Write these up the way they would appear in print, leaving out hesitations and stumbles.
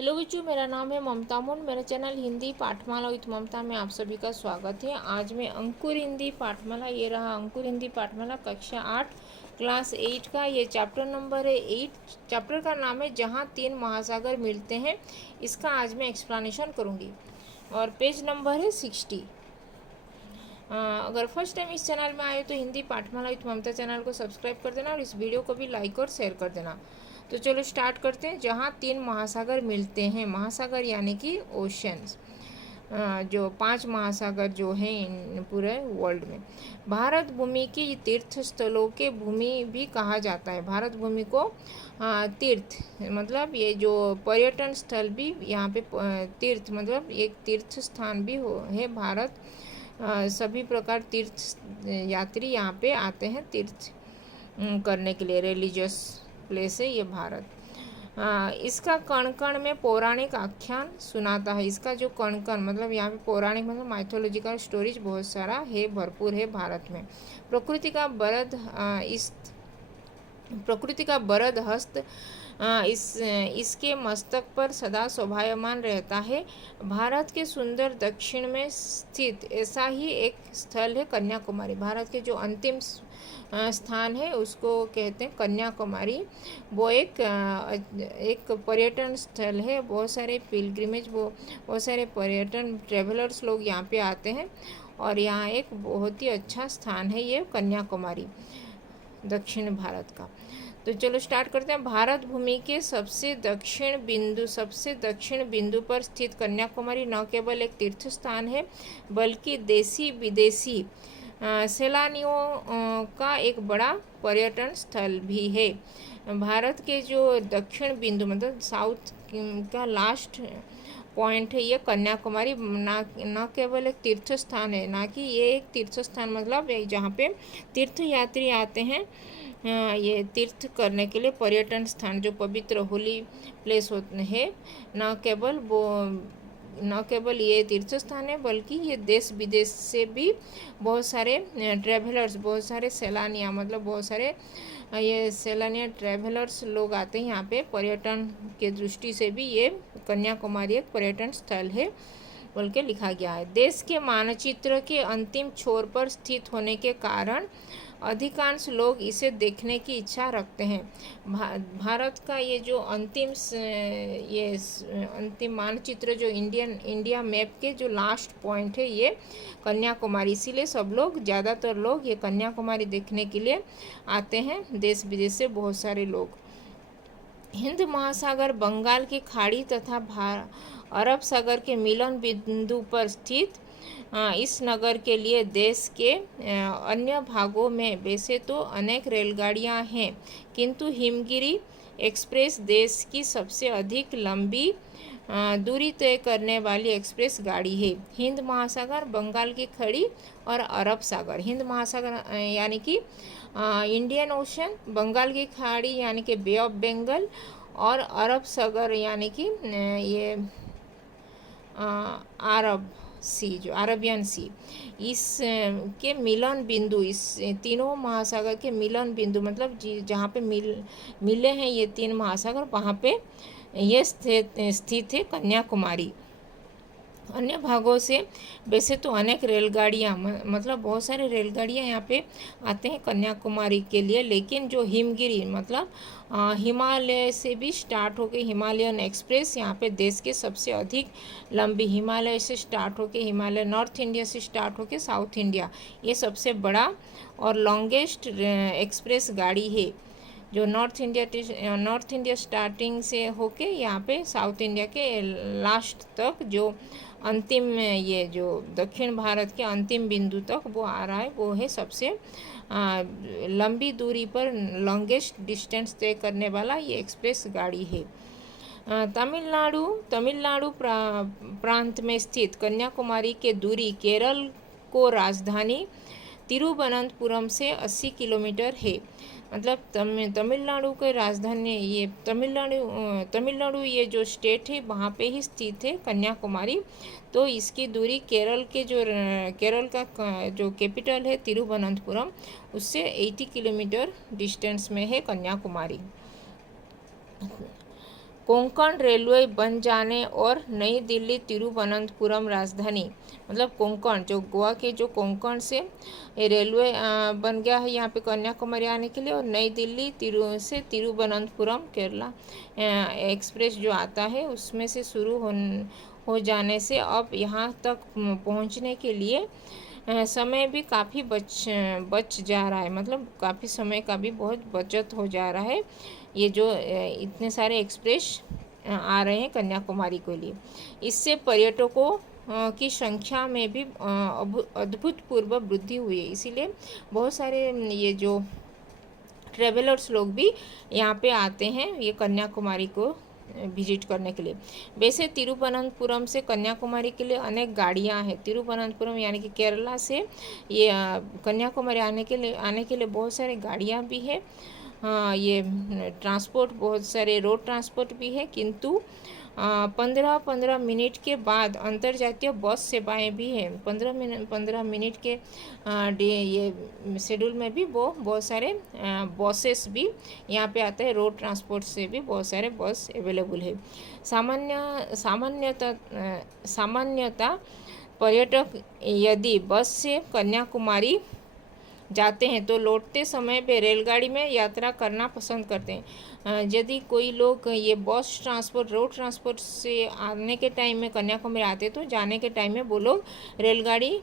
Hello बच्चों, मेरा नाम है ममता मुंड। मेरा चैनल हिंदी पाठमाला विथ ममता में आप सभी का स्वागत है। आज मैं अंकुर हिंदी पाठमाला, ये रहा अंकुर हिंदी पाठमाला कक्षा 8 क्लास 8 का ये चैप्टर नंबर है 8। चैप्टर का नाम है जहाँ तीन महासागर मिलते हैं। इसका आज मैं एक्सप्लेनेशन करूँगी और पेज नंबर है 60। अगर फर्स्ट टाइम इस चैनल में आए तो हिंदी पाठमाला विथ ममता चैनल को सब्सक्राइब कर देना और इस वीडियो को भी लाइक और शेयर कर देना। तो चलो स्टार्ट करते हैं। जहाँ तीन महासागर मिलते हैं, महासागर यानी कि ओशंस, जो 5 महासागर जो हैं पूरे वर्ल्ड में। भारत भूमि की तीर्थ स्थलों के भूमि भी कहा जाता है। भारत भूमि को तीर्थ मतलब ये जो पर्यटन स्थल भी यहाँ पे तीर्थ मतलब एक तीर्थ स्थान भी है भारत। सभी प्रकार तीर्थ यात्री यहाँ पे आते हैं तीर्थ करने के लिए। रिलीजियस प्लेस है ये भारत। इसका कण कण में पौराणिक आख्यान सुनाता है। इसका जो कण कण मतलब यहाँ पे पौराणिक मतलब माइथोलॉजिकल स्टोरीज बहुत सारा है, भरपूर है भारत में। प्रकृति का बरद हस्त इसके मस्तक पर सदा शोभायमान रहता है। भारत के सुंदर दक्षिण में स्थित ऐसा ही एक स्थल है कन्याकुमारी। भारत के जो अंतिम स्थान है उसको कहते हैं कन्याकुमारी। वो एक पर्यटन स्थल है। बहुत सारे पिलग्रिमेज बहुत सारे पर्यटन ट्रेवलर्स लोग यहाँ पे आते हैं और यहाँ एक बहुत ही अच्छा स्थान है ये कन्याकुमारी, दक्षिण भारत का। तो चलो स्टार्ट करते हैं। भारत भूमि के सबसे दक्षिण बिंदु पर स्थित कन्याकुमारी न केवल एक तीर्थ स्थान है बल्कि देशी विदेशी सैलानियों का एक बड़ा पर्यटन स्थल भी है। भारत के जो दक्षिण बिंदु मतलब साउथ का लास्ट पॉइंट है ये कन्याकुमारी। न केवल एक तीर्थ स्थान है, ना कि ये एक तीर्थ स्थान मतलब जहाँ पे तीर्थ यात्री आते हैं ये तीर्थ करने के लिए, पर्यटन स्थान जो पवित्र होली प्लेस होते हैं। न केवल ये तीर्थ स्थान है बल्कि ये देश विदेश से भी बहुत सारे ट्रैवलर्स, बहुत सारे सैलानियाँ मतलब बहुत सारे ये सैलानियाँ ट्रैवलर्स लोग आते हैं यहाँ पे। पर्यटन के दृष्टि से भी ये कन्याकुमारी एक पर्यटन स्थल है बोल के लिखा गया है। देश के मानचित्र के अंतिम छोर पर स्थित होने के कारण अधिकांश लोग इसे देखने की इच्छा रखते हैं। भारत का ये जो अंतिम मानचित्र जो इंडिया मैप के जो लास्ट पॉइंट है ये कन्याकुमारी। इसीलिए सब लोग, ज़्यादातर लोग ये कन्याकुमारी देखने के लिए आते हैं, देश विदेश से बहुत सारे लोग। हिंद महासागर बंगाल की खाड़ी तथा अरब सागर के मिलन बिंदु पर स्थित इस नगर के लिए देश के अन्य भागों में वैसे तो अनेक रेलगाड़ियां हैं, किंतु हिमगिरी एक्सप्रेस देश की सबसे अधिक लंबी दूरी तय करने वाली एक्सप्रेस गाड़ी है। हिंद महासागर, बंगाल की खाड़ी और अरब सागर। हिंद महासागर यानी कि इंडियन ओशन, बंगाल की खाड़ी यानी कि बे ऑफ बंगाल और अरब सागर यानी कि ये अरब सी, जो अरबियन सी, इस के मिलन बिंदु, इस तीनों महासागर के मिलन बिंदु मतलब जहाँ पे मिले हैं ये तीन महासागर, वहाँ पे ये स्थित है कन्याकुमारी। अन्य भागों से वैसे तो अनेक रेलगाड़ियाँ मतलब बहुत सारे रेलगाड़ियाँ यहाँ पे आते हैं कन्याकुमारी के लिए, लेकिन जो हिमगिरी मतलब हिमालय से भी स्टार्ट होकर हिमालयन एक्सप्रेस यहाँ पे देश के सबसे अधिक लंबी, हिमालय से स्टार्ट होकर हिमालय नॉर्थ इंडिया से स्टार्ट होकर साउथ इंडिया, ये सबसे बड़ा और लॉन्गेस्ट एक्सप्रेस गाड़ी है जो नॉर्थ इंडिया स्टार्टिंग से होके यहाँ पे साउथ इंडिया के लास्ट तक जो अंतिम ये जो दक्षिण भारत के अंतिम बिंदु तक वो आ रहा है, वो है सबसे लंबी दूरी पर लॉन्गेस्ट डिस्टेंस तय करने वाला ये एक्सप्रेस गाड़ी है। तमिलनाडु प्रांत में स्थित कन्याकुमारी के दूरी केरल को राजधानी तिरुवनंतपुरम से 80 किलोमीटर है। मतलब तमिलनाडु के राजधानी ये तमिलनाडु ये जो स्टेट है वहाँ पे ही स्थित है कन्याकुमारी। तो इसकी दूरी केरल का जो कैपिटल है तिरुवनंतपुरम, उससे 80 किलोमीटर डिस्टेंस में है कन्याकुमारी। कोंकण रेलवे बन जाने और नई दिल्ली तिरुवनंतपुरम राजधानी, मतलब कोंकण जो गोवा के जो कोंकण से ये रेलवे बन गया है यहाँ पे कन्याकुमारी आने के लिए, और नई दिल्ली से तिरुवनंतपुरम केरला एक्सप्रेस जो आता है उसमें से शुरू हो जाने से अब यहाँ तक पहुँचने के लिए समय भी काफ़ी बच जा रहा है, मतलब काफ़ी समय का भी बहुत बचत हो जा रहा है। ये जो इतने सारे एक्सप्रेस आ रहे हैं कन्याकुमारी के लिए, इससे पर्यटकों की संख्या में भी अभूतपूर्व वृद्धि हुई है। इसीलिए बहुत सारे ये जो ट्रेवलर्स लोग भी यहाँ पे आते हैं ये कन्याकुमारी को विजिट करने के लिए। वैसे तिरुवनंतपुरम से कन्याकुमारी के लिए अनेक गाड़ियाँ हैं। तिरुवनंतपुरम यानी कि केरला से ये कन्याकुमारी आने के लिए बहुत सारी गाड़ियाँ भी है। ये ट्रांसपोर्ट बहुत सारे रोड ट्रांसपोर्ट भी है, किंतु 15 मिनट के बाद अंतर्जातीय बस सेवाएं भी हैं। 15 मिनट के ये शेड्यूल में भी वो बहुत सारे बसेस भी यहाँ पे आते हैं। रोड ट्रांसपोर्ट से भी बहुत सारे बस अवेलेबल है। सामान्यतः पर्यटक यदि बस से कन्याकुमारी जाते हैं तो लौटते समय पे रेलगाड़ी में यात्रा करना पसंद करते हैं। यदि कोई लोग ये बस ट्रांसपोर्ट रोड ट्रांसपोर्ट से आने के टाइम में कन्याकुमारी आते तो जाने के टाइम में वो लोग रेलगाड़ी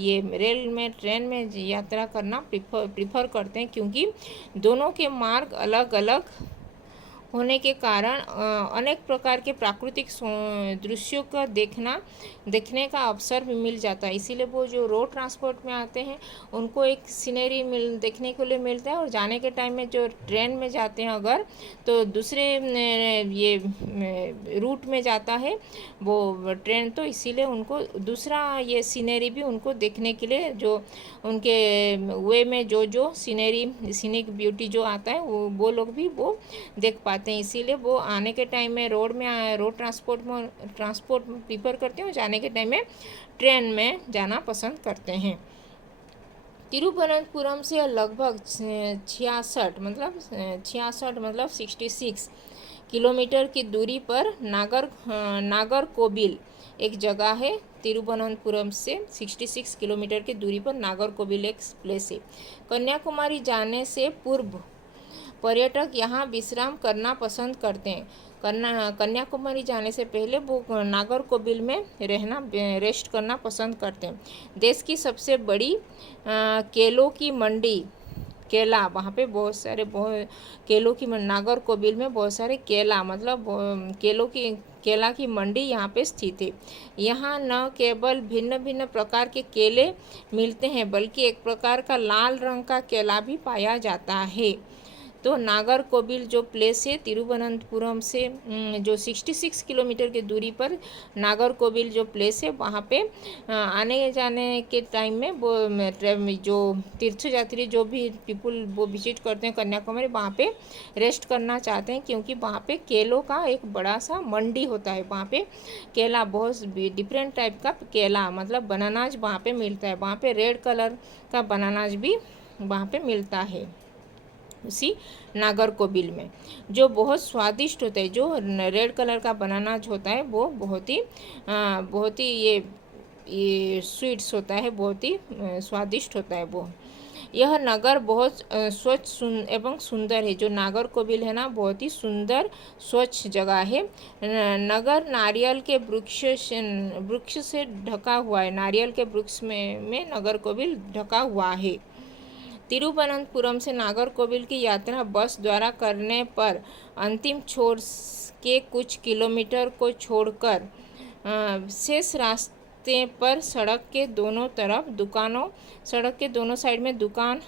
ये रेल में ट्रेन में यात्रा करना प्रिफर करते हैं, क्योंकि दोनों के मार्ग अलग अलग होने के कारण अनेक प्रकार के प्राकृतिक दृश्यों का देखने का अवसर भी मिल जाता है। इसीलिए वो जो रोड ट्रांसपोर्ट में आते हैं उनको एक सीनरी देखने के लिए मिलता है, और जाने के टाइम में जो ट्रेन में जाते हैं अगर तो दूसरे ये रूट में जाता है वो ट्रेन, तो इसीलिए उनको दूसरा ये सीनरी भी उनको देखने के लिए जो उनके वे में जो सीनरी सीनिक ब्यूटी जो आता है वो लोग भी वो देख पाते हैं। इसीलिए वो आने के टाइम में रोड ट्रांसपोर्ट प्रीफर करते हैं और जाने के टाइम में ट्रेन में जाना पसंद करते हैं। तिरुवनंतपुरम से लगभग 66 मतलब 66 किलोमीटर की दूरी पर नागरकोविल एक जगह है। तिरुवनंतपुरम से 66 किलोमीटर की दूरी पर नागरकोविल एक प्लेस है। कन्याकुमारी जाने से पूर्व पर्यटक यहाँ विश्राम करना पसंद करते हैं। कन्याकुमारी जाने से पहले वो नागरकोविल में रेस्ट करना पसंद करते हैं। देश की सबसे बड़ी केलों की मंडी केला, वहाँ पे बहुत सारे केलों की नागरकोविल में बहुत सारे केला मतलब केला की मंडी यहाँ पे स्थित है। यहाँ न केवल भिन्न भिन्न प्रकार के केले मिलते हैं बल्कि एक प्रकार का लाल रंग का केला भी पाया जाता है। तो नागरकोविल जो प्लेस है तिरुवनंतपुरम से जो 66 किलोमीटर की दूरी पर नागरकोविल जो प्लेस है वहाँ पे आने जाने के टाइम में वो जो तीर्थयात्री जो भी पीपुल वो विजिट करते हैं कन्याकुमारी वहाँ पे रेस्ट करना चाहते हैं, क्योंकि वहाँ पे केलों का एक बड़ा सा मंडी होता है। वहाँ पे केला बहुत डिफरेंट टाइप का केला मतलब बनानाज वहाँ पे मिलता है। वहाँ पे रेड कलर का बनानाज भी वहाँ पे मिलता है उसी नागरकोविल में, जो बहुत स्वादिष्ट होता है। जो रेड कलर का बनानाज होता है वो बहुत ही ये स्वीट्स होता है, बहुत ही स्वादिष्ट होता है वो। यह नगर बहुत स्वच्छ एवं सुंदर है। जो नागरकोविल है ना बहुत ही सुंदर स्वच्छ जगह है। नगर नारियल के वृक्ष से ढका हुआ है। नारियल के वृक्ष में नागरकोविल ढका हुआ है। तिरुवनंतपुरम से नागरकोविल की यात्रा बस द्वारा करने पर अंतिम छोर के कुछ किलोमीटर को छोड़कर शेष रास्ते पर सड़क के दोनों साइड में दुकान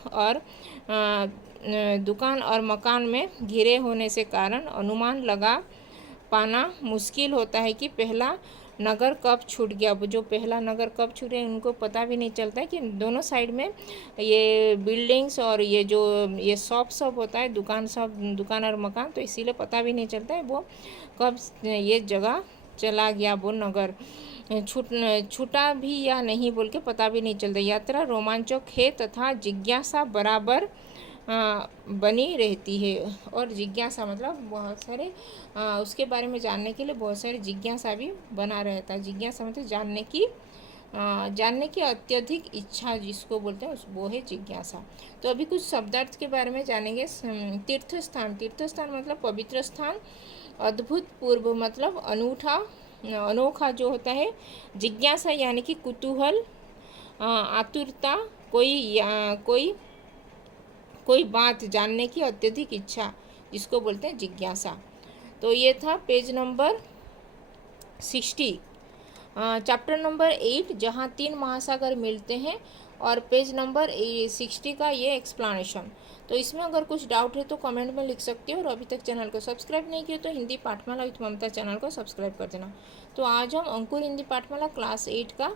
और मकान में घिरे होने से कारण अनुमान लगा पाना मुश्किल होता है कि पहला नगर कब छूट गया। जो पहला नगर कब छूटे उनको पता भी नहीं चलता है कि दोनों साइड में ये बिल्डिंग्स और ये जो ये शॉप होता है दुकान और मकान, तो इसीलिए पता भी नहीं चलता है वो कब ये जगह चला गया, वो नगर छूटा भी या नहीं बोल के पता भी नहीं चलता। यात्रा रोमांचक है तथा जिज्ञासा बराबर बनी रहती है। और जिज्ञासा मतलब बहुत सारे उसके बारे में जानने के लिए बहुत सारी जिज्ञासा भी बना रहता है। जिज्ञासा मतलब जानने की अत्यधिक इच्छा जिसको बोलते हैं वो है जिज्ञासा। तो अभी कुछ शब्दार्थ के बारे में जानेंगे। तीर्थ स्थान मतलब पवित्र स्थान। अद्भुत पूर्व मतलब अनोखा जो होता है। जिज्ञासा यानी कि कुतूहल, आतुरता, कोई बात जानने की अत्यधिक इच्छा जिसको बोलते हैं जिज्ञासा। तो ये था पेज नंबर 60, चैप्टर नंबर 8 जहाँ 3 महासागर मिलते हैं, और पेज नंबर 60 का ये एक्सप्लेनेशन। तो इसमें अगर कुछ डाउट है तो कमेंट में लिख सकते हो, और अभी तक चैनल को सब्सक्राइब नहीं किया तो हिंदी पाठमाला विथ ममता चैनल को सब्सक्राइब कर देना। तो आज हम अंकुर हिंदी पाठमाला क्लास 8 का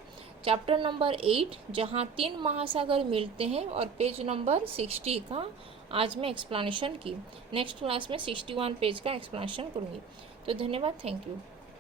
चैप्टर नंबर 8 जहाँ 3 महासागर मिलते हैं और पेज नंबर 60 का आज मैं एक्सप्लेनेशन की। नेक्स्ट क्लास में 61 पेज का एक्सप्लेनेशन करूँगी। तो धन्यवाद, थैंक यू।